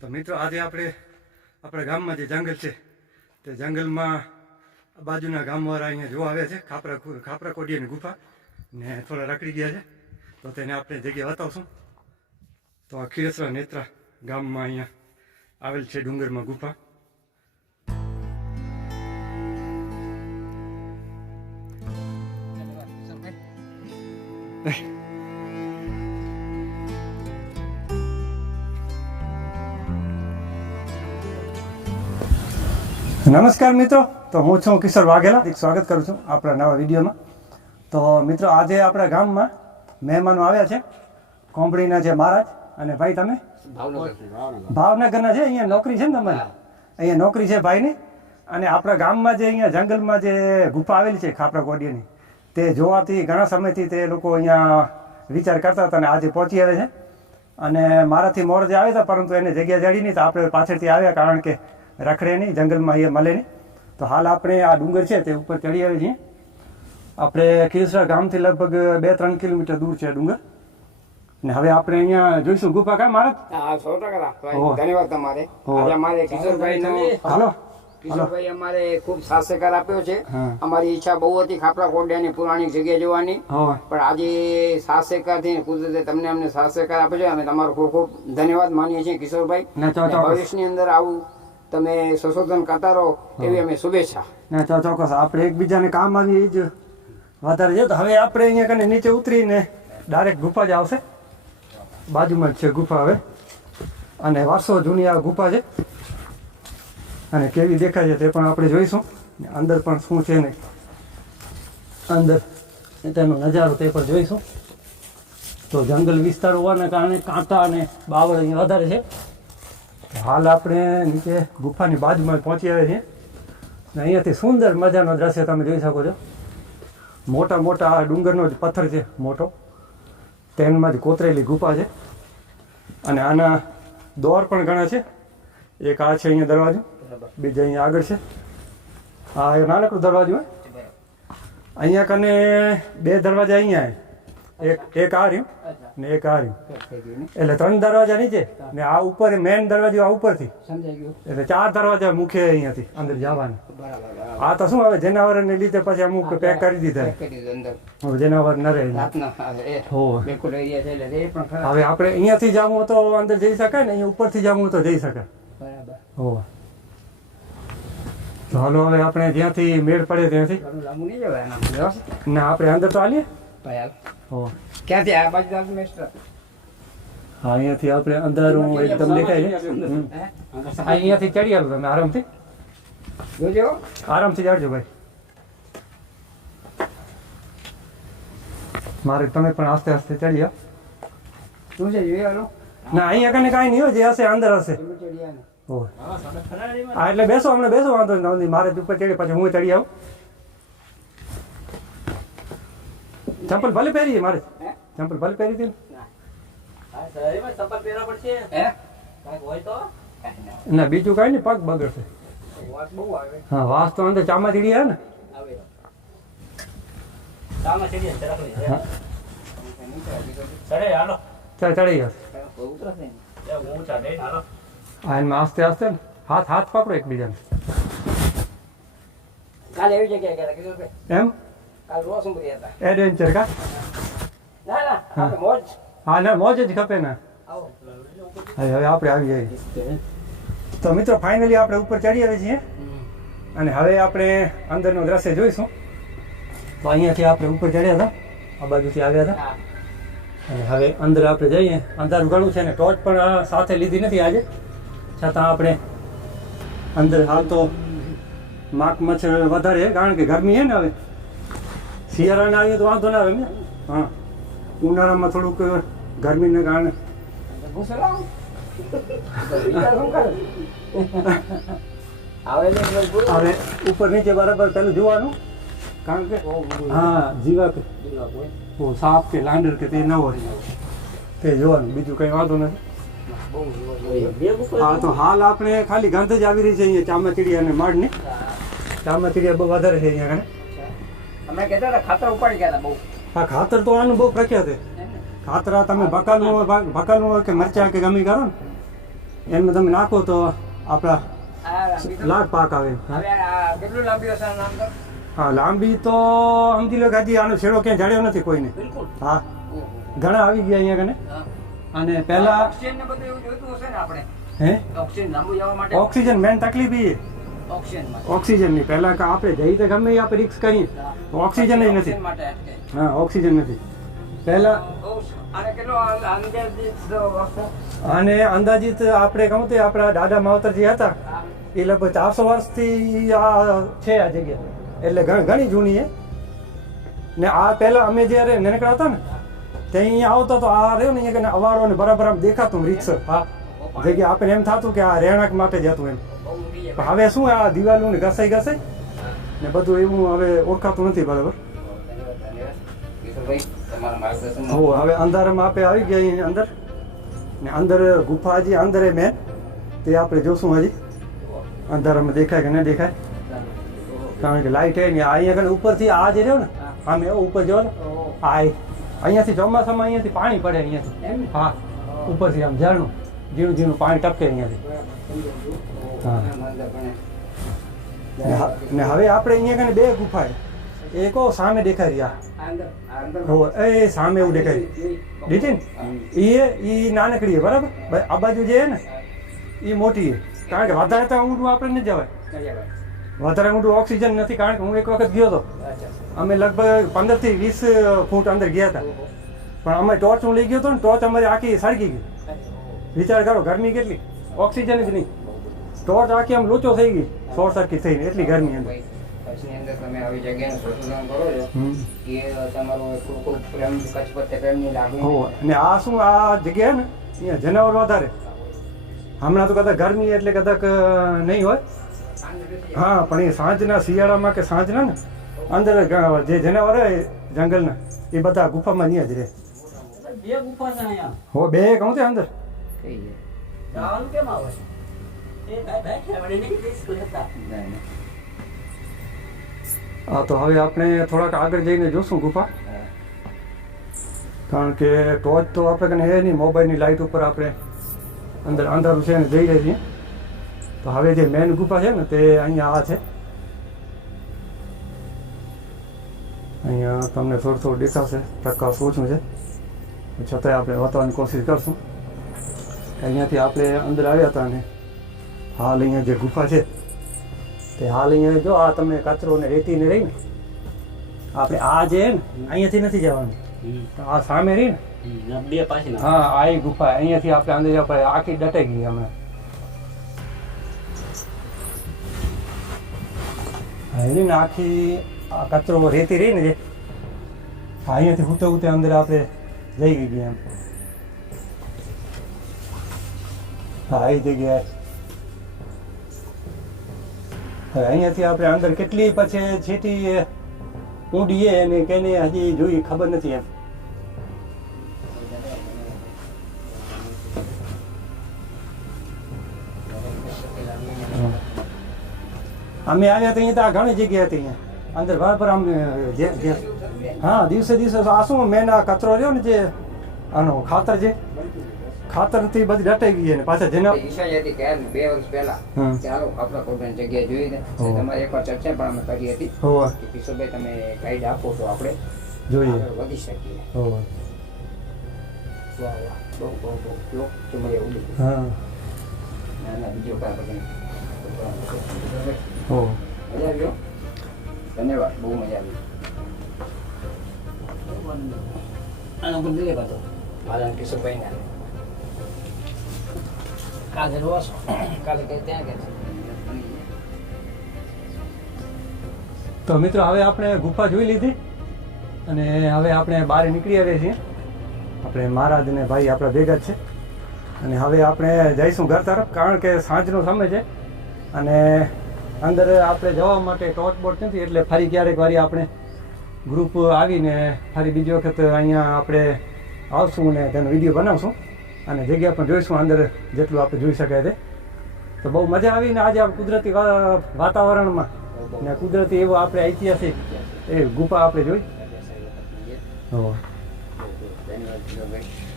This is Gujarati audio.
તો મિત્રો આજે આપણા ગામમાં જે જંગલ છે તે જંગલમાં બાજુના ગામવાળા અહીંયા જોવા આવ્યા છે ખાપરા કોડિયાની ગુફા ને થોડા રખડી ગયા છે તો તેને આપણે જગ્યા બતાવશું. તો આ ખીરસરા નેત્રા ગામમાં અહીંયા આવેલ છે ડુંગરમાં ગુફા. નમસ્કાર મિત્રો, તો હું છું કિશોર વાઘેલા. સ્વાગત કરું છું આપણા નવા વિડીયોમાં. તો મિત્રો આજે આપણા ગામમાં મહેમાનો આવ્યા છે. કોંભળીના છે મહારાજ અને ભાઈ તમે ભાવનગરના છે. અહીંયા નોકરી છે ને તમારી? અહીંયા નોકરી છે ભાઈની. અને આપણા ગામમાં જે અહીંયા જંગલમાં જે ગુફા આવેલી છે ખાપરા કોડિયાની, તે જોવાથી ઘણા સમયથી તે લોકો અહીંયા વિચાર કરતા હતા અને આજે પહોંચી આવે છે. અને મારાથી મોર જે આવ્યા હતા પરંતુ એને જગ્યા જડી નહીં, તો આપણે પાછળથી આવ્યા કારણ કે રખડે નહીં, જંગલમાં અહીંયા મળે નહીં. તો હાલ આપણે આ ડુંગર છે તે ઉપર ચડી આવે છીએ. આપણે ખીરસરા ગામથી લગભગ 2-3 કિલોમીટર દૂર છે ડુંગર. ને હવે આપણે અહીંયા જોઈશું ગુફા. કા મહારાજ? હા, 100% ધન્યવાદ તમારે. અમારે કિશોરભાઈ અમારે ખૂબ સાથ સહકાર આપ્યો છે. અમારી ઈચ્છા બહુ હતી ખાપરા કોડિયાની પુરાણી જગ્યા જોવાની, પણ આજે સાથ સહકારથી કુદરતે તમને અમને સાથ સહકાર આપ્યો છે. અમે તમારો ખૂબ ખૂબ ધન્યવાદ માનીએ છીએ કિશોરભાઈ. ભવિષ્યની અંદર આવું તમે સંશોધન કરતા રહો એવી અમે શુભેચ્છા. ના ચોક્કસ, આપણે એકબીજાને કામ આવી જ વધારે છે. તો હવે આપણે અહીંયા કને નીચે ઉતરીને ડાયરેક્ટ ગુફા જ આવશે. બાજુમાં જ છે ગુફા હવે, અને વર્ષો જૂની આ ગુફા છે. અને કેવી દેખાય છે તે પણ આપણે જોઈશું. અંદર પણ શું છે ને અંદર તેનો નજારો તે પણ જોઈશું. તો જંગલ વિસ્તાર હોવાના કારણે કાંટા અને બાવળ અહીંયા વધારે છે. હાલ આપણે નીચે ગુફાની બાજુમાં પહોંચી આવ્યા છીએ. અહીંયાથી સુંદર મજાનો દ્રશ્ય તમે જોઈ શકો છો. મોટા મોટા આ ડુંગરનો જ પથ્થર છે મોટો, તેનમાં જ કોતરેલી ગુફા છે. અને આના દોર પણ ઘણા છે. એક આ છે અહીંયા દરવાજો, બીજા અહીંયા આગળ છે. આ નાનકડું દરવાજો હોય. અહીંયા કને 2 દરવાજા અહીંયા એક આ રહ્યું ને એક આ રહ્યું, એટલે 3 દરવાજા નીચે ને આ ઉપર મેન દરવાજો આ ઉપરથી, એટલે 4 દરવાજા મુખ્ય અહીંયાથી અંદર જવાના. આ તો શું હવે જનાવરને લીધે પછી અમુક પેક કરી દીધા, હવે જનાવર ન રહે. હવે આપણે અહીંયાથી જવું તો અંદર જઈ શકાય ને, અહીંયા ઉપરથી જવું તો જઈ શકાય. હો તો હાલો હવે આપણે જ્યાંથી મેળ પડે ત્યાંથી ના આપણે અંદર તો હાલીએ. ક્યાંથી આ બાજુ હા, અહીંયાથી આપણે અંધારું એકદમ દેખાય છે. અહીંયાથી ચડી આવો તમે આરામથી, જોજો આરામથી ચડજો ભાઈ. મારે તમે પણ આસ્તે આસ્તે ચડી આવો. શું છે જોઈ ના અહીંયા કને કાંઈ નહીં હોય, જે હશે અંદર હશે. હા એટલે બેસો, હમણાં બેસો, વાંધો નહીં. મારે ઉપર ચડી પછી હું ચડી આવું. ચંપલ ભલે પહેરીએ, મારે ચંપલ ભલે પહેરી હતી ના, બીજું કાંઈ નહીં, પગ બગડશે. હા, વાસ તો અંદર ચામાં ચીડી આવે ને. ચાલ ચડી જશે. હા, એમાં આસ્તે આસ્તે ને હાથ પકડો એકબીજાને. કાલે એવી જગ્યાએ એમ એડવેન્ચર કા? હા ના, મોજ જ ખપે ને. હવે આપણે આવી જઈએ. તો મિત્રો ફાઇનલી આપણે ઉપર ચડી આવીએ છીએ અને હવે આપણે અંદરનું દ્રશ્ય જોઈશું. તો અહીંયાથી આપણે ઉપર ચડ્યા હતા, આ બાજુથી આવ્યા હતા. અને હવે અંદર આપણે જઈએ. અંધારું ઘણું છે ને ટોર્ચ પણ સાથે લીધી નથી આજે, છતાં આપણે અંદર હાલ તો માખ મચ્છર વધારે છે કારણ કે ગરમી છે ને. હવે શિયાળાને આવીએ તો વાંધો ના આવે ને. હા, ઉનાળામાં થોડુંક ગરમીને કારણે હવે ઉપર નીચે બરાબર પેલું જોવાનું, કારણ કે હા જીવા સાપ કે લાંડર કે તે ન હોય તે જોવાનું, બીજું કંઈ વાંધો નથી. હા, તો હાલ આપણે ખાલી ગંધ જ આવી રહી છે અહીંયા ચામાચીડિયા અને માડની. ચામાચીડિયા બહુ વધારે છે અહીંયા આગળ. અમે કહેતા હતા ખાતર ઉપાડી ગયા હતા બહુ. હા, ખાતર તો આનું બહુ પ્રખ્યાત છે. ખાતરા તમે ભકાલનું હોય કે મરચા કે ગમી કરો ને એમાં તમે નાખો તો આપણા આ લાખ પાક આવે. હવે આ કેટલું લાંબી હશે આનું અંતર? હા, લાંબી તો સમજી લો કે હજી આનો છેડો ક્યાંય જાડ્યો નથી કોઈને. બિલકુલ. હા, ઘણા આવી ગયા અહીંયા કને. અને પહેલા ઓક્સિજન ને બધું એવું જોઈતું હશે ને આપણે? હે ઓક્સિજન લાંબુ જવા માટે ઓક્સિજન મેન તકલીફ એ ઓક્સિજન માટે. ઓક્સિજનની. પહેલા કે આપણે જઈએ તો ગમે એ આપણે રિક્સ કરીએ, ઓક્સિજન જ નથી. ઓક્સિજન માટે અટકે. હા, ઓક્સિજન નથી પહેલા. આને કેટલો અંદાજિત વસ્તુ? અને અંદાજિત આપણે કહું તો આપણા દાદા માવતર જે હતા એ લગભગ 400 વર્ષથી આ છે આ જગ્યા, એટલે ઘણી જૂની છે. ને આ પહેલા અમે જ્યારે નાનકડા હતા ને તે અહીંયા આવતો તો આ રહ્યો ને અહીંયા અવાડો ને બરાબર આમ દેખાતું રીક્ષ. હા, જગ્યા આપણને એમ થતું કે આ રહેણાંક માટે જ હતું એમ. પણ હવે શું આ દિવાલો ને ઘસાઈ ને બધું એવું હવે ઓળખાતું નથી બરાબર. હવે અંધારામાં આપણે આવી ગયા અહીંયા અંદર, ને અંદર ગુફા હજી અંદર મેન તે આપણે જોશું. હજી અંધારામાં દેખાય કે ન દેખાય, કારણ કે લાઇટ હે ને અહીંયા કને ઉપરથી આ જે રહ્યો ને આમ એવો ઉપર જો ને આ અહીંયાથી ચોમાસામાં અહીંયાથી પાણી પડે અહીંયાથી. હા, ઉપરથી આમ ઝાડનું ઝીણું ઝીણું પાણી ટપકે અહીંયાથી. હા, ને હવે આપણે અહીંયા કને બે ગુફા છે. એક સામે દેખાય રહ્યા, હો એ સામે એવું દેખાય દીધી ને એ નાનકડી છે બરાબર. આ બાજુ જે છે ને એ મોટી છે, કારણ કે વધારે તો ઊંડું આપણે નહીં જવાય. વધારે ઊંડું ઓક્સિજન નથી, કારણ કે હું એક વખત ગયો હતો, અમે લગભગ 15 થી 20 ફૂટ અંદર ગયા હતા, પણ અમે ટોર્ચ હું લઈ ગયો હતો ને ટોર્ચ અમારી આખી સળગી ગઈ. વિચાર કરો ગરમી કેટલી, ઓક્સિજન જ નહીં, ટોર્ચ આખી આમ લોચો થઈ ગઈ, શોર્ટ સર્કિટ થઈને એટલી ગરમી અંદર. કચ્છની અંદર તમે આવી જગ્યાનું શોધવાનું કરો છો એ તમારું ખૂબ પ્રેમ, કચ્છ પ્રત્યે પ્રેમની લાગણી. હો, અને આ શું આ જગ્યા ને અહીંયા જનાવર વધારે. હમણાં તો કદાચ ગરમી એટલે કદાચ નહીં હોય. હા, પણ એ સાંજના શિયાળામાં કે સાંજના ને અંદર જે જનાવર હોય જંગલના એ બધા ગુફામાં નહીં જ રહે. બે ગુફા છે અહીંયા. હો, બે કહું તે અંદર. જવાનું કેમ આવે? એ બેઠા વડે નહીં રિસ્ક લેતા. હા, તો હવે આપણે થોડાક આગળ જઈને જોશું ગુફા, કારણ કે ટોર્ચ તો આપણે કને હે નહીં. મોબાઈલની લાઇટ ઉપર આપણે અંદર અંધારું છે ને જઈ રહી છીએ. તો હવે જે મેન ગુફા છે ને તે અહીંયા આ છે. અહીંયા તમને થોડું થોડું દેખાશે, પ્રકાશ ઓછું છે, છતાંય આપણે વાંચવાની કોશિશ કરશું. અહીંયાથી આપણે અંદર આવ્યા હતા અને હાલ અહીંયા જે ગુફા છે તે હાલ અહીંયા જો આ તમે કચરો ને રેતી ને રહી ને આપણે આ જે ને અહીંયાથી નથી જવાનું, આ સામે રહી ને બે પાછી. હા, આ એ ગુફા અહીંયાથી આપણે અંદર જવા પડે. આખી ડટાઈ ગઈ હમણાં. હા, ને આખી આ કચરો રેતી રહી ને જે અહીંયાથી ઉતે અંદર આપણે જઈ ગઈ એમ. હા, એ જગ્યાએ હવે અહીંયાથી આપણે અંદર કેટલી પછી છેટી ઊંડી અને કેને હજી જોઈ ખબર નથી એમ. અમે આવ્યા તો અહીંયા તો ઘણી જગ્યા હતી અહીંયા અંદર બરાબર આમ હા, દિવસે આ શું મેન આ કચરો રહ્યો ને જે આનો ખાતર છે, ખાતરથી બધી ડટાઈ ગઈ ને પાછા જેના ઈચ્છા જ હતી કે 2 વર્ષ પહેલા ચાલો આપણા કોટન જગ્યાએ જોઈ ને તમારી એકવાર ચર્ચા પણ અમે કરી હતી કે કિશોરભાઈ તમે ગાઈડ આપો તો આપણે જોઈએ વધી શકીએ. બહુ ચમડીએ ઉડી. હા, ના બીજો કાંઈ હો, મજા આવ્યો. ધન્યવાદ, બહુ મજા આવી. આનો ગુણ દિલે હતો મારા કિશોરભાઈ ના કાલે રોસ કાલે કે ત્યાં કે. તો મિત્રો હવે આપણે ગુફા જોઈ લીધી અને હવે આપણે બહાર નીકળી આવ્યા છીએ. આપણે મહારાજ ને ભાઈ આપણા ભેગા જ છે અને હવે આપણે જઈશું ઘર તરફ, કારણ કે સાંજનો સમય છે અને અંદર આપણે જવા માટે ટોર્ચ બોટ નથી, એટલે ફરી ક્યારેક વારી આપણે ગ્રુપ આવીને ફરી બીજી વખત અહીંયા આપણે આવશું ને તેનો વિડીયો બનાવશું અને જગ્યા પણ જોઈશું અંદર જેટલું આપણે જોઈ શકાય તે. તો બહુ મજા આવી ને આજે કુદરતી વાતાવરણમાં ને કુદરતી એવો આપણે ઐતિહાસિક એ ગુફા આપણે જોઈ. ધન્યવાદ.